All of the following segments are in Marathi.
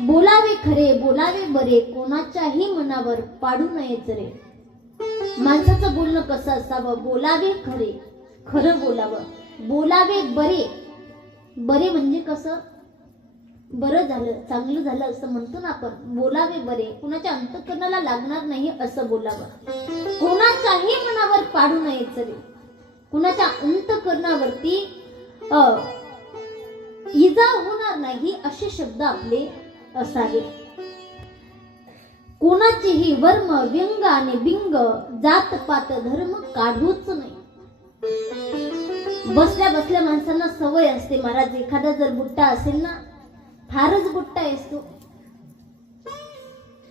बोलावे खरे बोलावे बरे, कोणाच्याही मनावर पाडू नयेच रे. माणसाचं बोलणं कसं असावं? बोलावे खरे, खरं बोलावं. बोलावे बरे, बरे म्हणजे कसं? बरं झालं, चांगलं झालं असं म्हणतो ना आपण. बोलावे बरे, कुणाच्या अंतःकरणाला लागणार नाही असं बोलावं. कोणाच्याही मनावर पाडू नयेच रे. कुणाच्या अंतःकरणावरती इजा होणार नाही असे शब्द आपले असावे. कोणाचेही वर्म व्यंग आणि बिंग, जात पात धर्म काढूच नाही. बसल्या बसल्या माणसांना सवय असते महाराज. एखादा जर बुट्टा असेल ना, फारच बुट्टा असतो.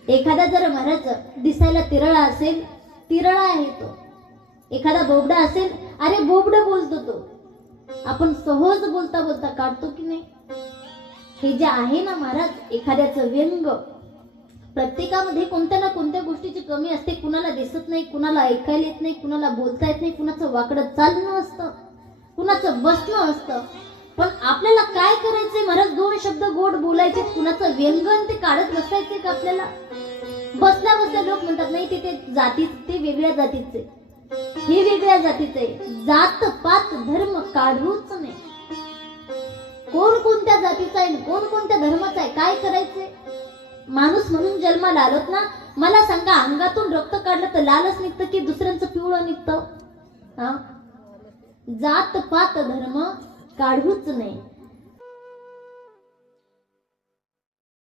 एखादा जर महाराज दिसायला तिरळा असेल, तिरळा आहे तो. एखादा बोबडा असेल, अरे बोबड बोलतो तो. आपण सहज बोलता बोलता काढतो की नाही? हे जे आहे ना महाराज, एखाद्याचं व्यंग, प्रत्येकामध्ये कोणत्या ना कोणत्या गोष्टीची कमी असते. कुणाला दिसत नाही, कुणाला ऐकायला येत नाही, कुणाला बोलता येत नाही, कुणाचं वाकडं चालणं असतं, कुणाचं बसणं असतं. पण आपल्याला काय करायचंय महाराज? दोन शब्द गोड बोलायचे, कुणाचं व्यंगन ते काढत बसायचे का आपल्याला? बसल्या बसल्या लोक म्हणतात नाही ते जाती, ते वेगळ्या जातीचे, हे वेगळ्या जातीचे. जात पात धर्म काढूच नाही. कोण कोणत्या जातीचा आहे, कोण कोणत्या धर्माचा आहे, काय करायचंय? माणूस म्हणून जन्माला आलोत ना. मला सांगा, अंगातून रक्त काढलं तर लालच निघतं की दुसऱ्यांचं पिवळं निघतं? हा, जात पात धर्म काढूच नाही.